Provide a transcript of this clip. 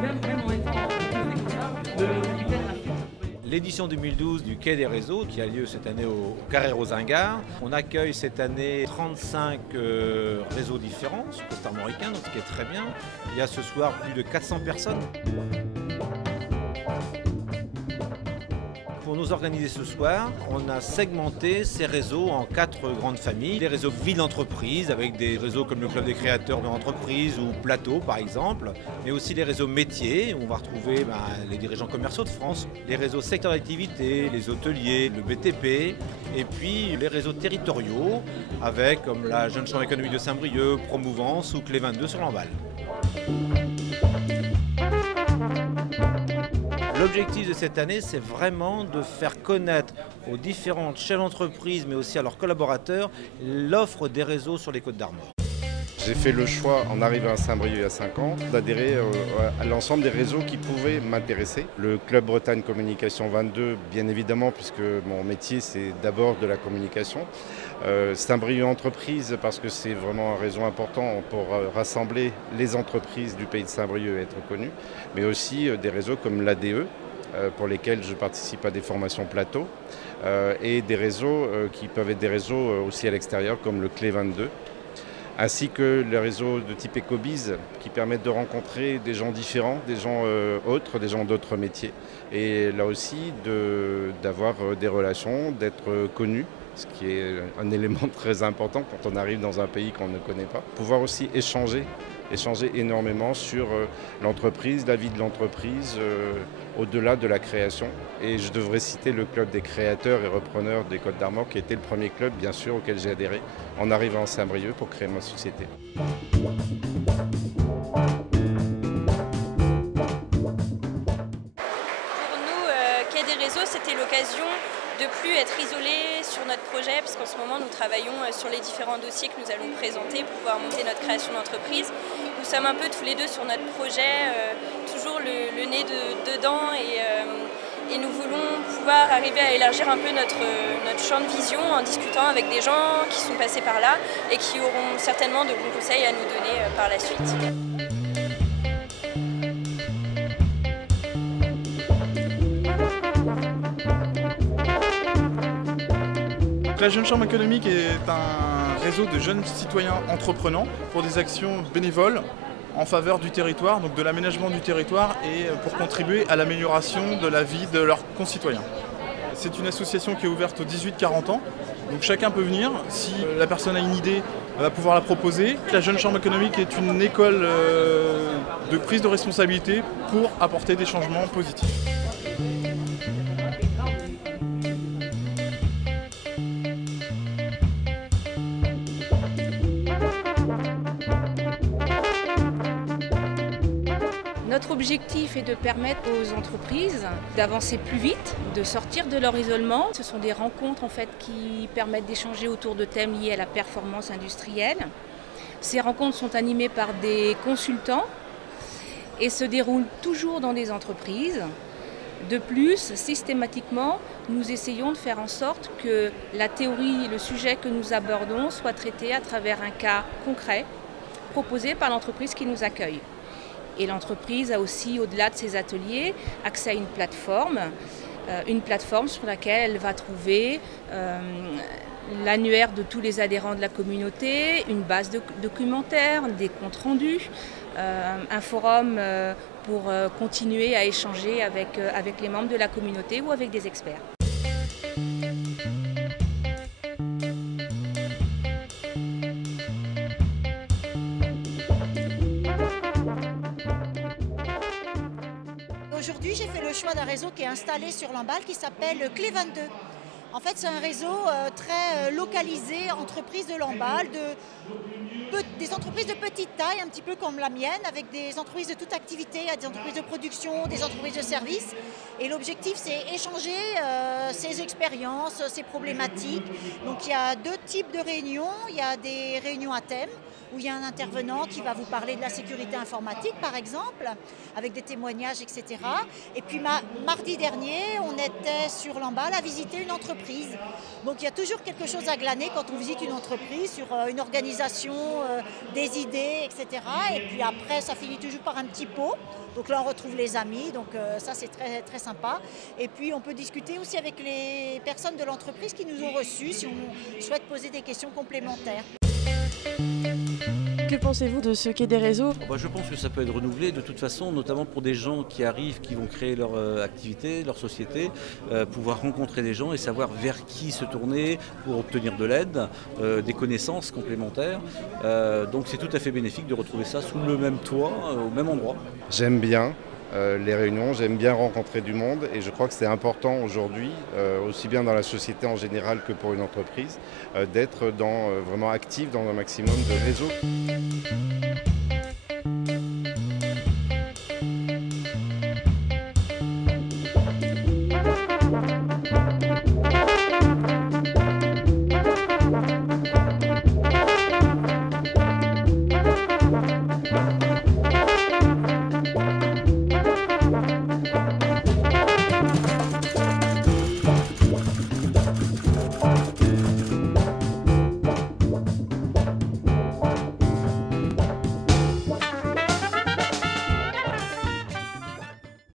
même en étant le capitaine a fait. L'édition 2012 du Quai des Réseaux, qui a lieu cette année au Carré Rosingart. On accueille cette année 35 réseaux différents, costa-armoricains, donc ce qui est très bien. Il y a ce soir plus de 400 personnes. Pour nous organiser ce soir, on a segmenté ces réseaux en 4 grandes familles. Les réseaux ville-entreprise, avec des réseaux comme le Club des créateurs de l'entreprise ou Plateau par exemple, mais aussi les réseaux métiers, où on va retrouver les dirigeants commerciaux de France, les réseaux secteurs d'activité, les hôteliers, le BTP, et puis les réseaux territoriaux, avec comme la Jeune Chambre économique de Saint-Brieuc, Promouvance ou Clé 22 sur Lamballe. L'objectif de cette année, c'est vraiment de faire connaître aux différentes chefs d'entreprise, mais aussi à leurs collaborateurs, l'offre des réseaux sur les Côtes d'Armor. J'ai fait le choix, en arrivant à Saint-Brieuc il y a 5 ans, d'adhérer à l'ensemble des réseaux qui pouvaient m'intéresser. Le Club Bretagne Communication 22, bien évidemment, puisque mon métier, c'est d'abord de la communication. Saint-Brieuc Entreprise, parce que c'est vraiment un réseau important pour rassembler les entreprises du pays de Saint-Brieuc et être connues, mais aussi des réseaux comme l'ADE, pour lesquels je participe à des formations plateau, et des réseaux qui peuvent être des réseaux aussi à l'extérieur, comme le Clé 22. Ainsi que les réseaux de type Ecobiz qui permettent de rencontrer des gens différents, des gens autres, des gens d'autres métiers. Et là aussi d'avoir des relations, d'être connu, ce qui est un élément très important quand on arrive dans un pays qu'on ne connaît pas. Pouvoir aussi échanger énormément sur l'entreprise, la vie de l'entreprise, au-delà de la création. Et je devrais citer le club des créateurs et repreneurs des Côtes d'Armor, qui était le premier club, bien sûr, auquel j'ai adhéré en arrivant à Saint-Brieuc pour créer ma société. Pour nous, Quai des Réseaux, c'était l'occasion de plus être isolés sur notre projet, parce qu'en ce moment nous travaillons sur les différents dossiers que nous allons présenter pour pouvoir monter notre création d'entreprise. Nous sommes un peu tous les deux sur notre projet, toujours le nez dedans, et nous voulons pouvoir arriver à élargir un peu notre champ de vision en discutant avec des gens qui sont passés par là et qui auront certainement de bons conseils à nous donner par la suite. La Jeune Chambre économique est un réseau de jeunes citoyens entreprenants pour des actions bénévoles en faveur du territoire, donc de l'aménagement du territoire et pour contribuer à l'amélioration de la vie de leurs concitoyens. C'est une association qui est ouverte aux 18-40 ans, donc chacun peut venir. Si la personne a une idée, elle va pouvoir la proposer. La Jeune Chambre économique est une école de prise de responsabilité pour apporter des changements positifs. Notre objectif est de permettre aux entreprises d'avancer plus vite, de sortir de leur isolement. Ce sont des rencontres en fait, qui permettent d'échanger autour de thèmes liés à la performance industrielle. Ces rencontres sont animées par des consultants et se déroulent toujours dans des entreprises. De plus, systématiquement, nous essayons de faire en sorte que la théorie, le sujet que nous abordons soit traité à travers un cas concret proposé par l'entreprise qui nous accueille. Et l'entreprise a aussi, au-delà de ses ateliers, accès à une plateforme sur laquelle elle va trouver l'annuaire de tous les adhérents de la communauté, une base de documentaire, des comptes rendus, un forum pour continuer à échanger avec les membres de la communauté ou avec des experts. Aujourd'hui, j'ai fait le choix d'un réseau qui est installé sur Lamballe qui s'appelle Clé 22. En fait, c'est un réseau très localisé, entreprises de Lamballe, des entreprises de petite taille, un petit peu comme la mienne, avec des entreprises de toute activité, il y a des entreprises de production, des entreprises de services. Et l'objectif, c'est échanger ses expériences, ses problématiques. Donc il y a 2 types de réunions. Il y a des réunions à thème, où il y a un intervenant qui va vous parler de la sécurité informatique, par exemple, avec des témoignages, etc. Et puis mardi dernier, on était sur Lamballe à visiter une entreprise entreprise. Donc il y a toujours quelque chose à glaner quand on visite une entreprise sur une organisation, des idées, etc. Et puis après, ça finit toujours par un petit pot. Donc là, on retrouve les amis, donc ça c'est très, très sympa. Et puis on peut discuter aussi avec les personnes de l'entreprise qui nous ont reçus si on souhaite poser des questions complémentaires. Que pensez-vous de ce Quai des réseaux ? Je pense que ça peut être renouvelé de toute façon, notamment pour des gens qui arrivent, qui vont créer leur activité, leur société, pouvoir rencontrer des gens et savoir vers qui se tourner pour obtenir de l'aide, des connaissances complémentaires. Donc c'est tout à fait bénéfique de retrouver ça sous le même toit, au même endroit. J'aime bien les réunions, j'aime bien rencontrer du monde et je crois que c'est important aujourd'hui, aussi bien dans la société en général que pour une entreprise, d'être vraiment actif dans un maximum de réseaux.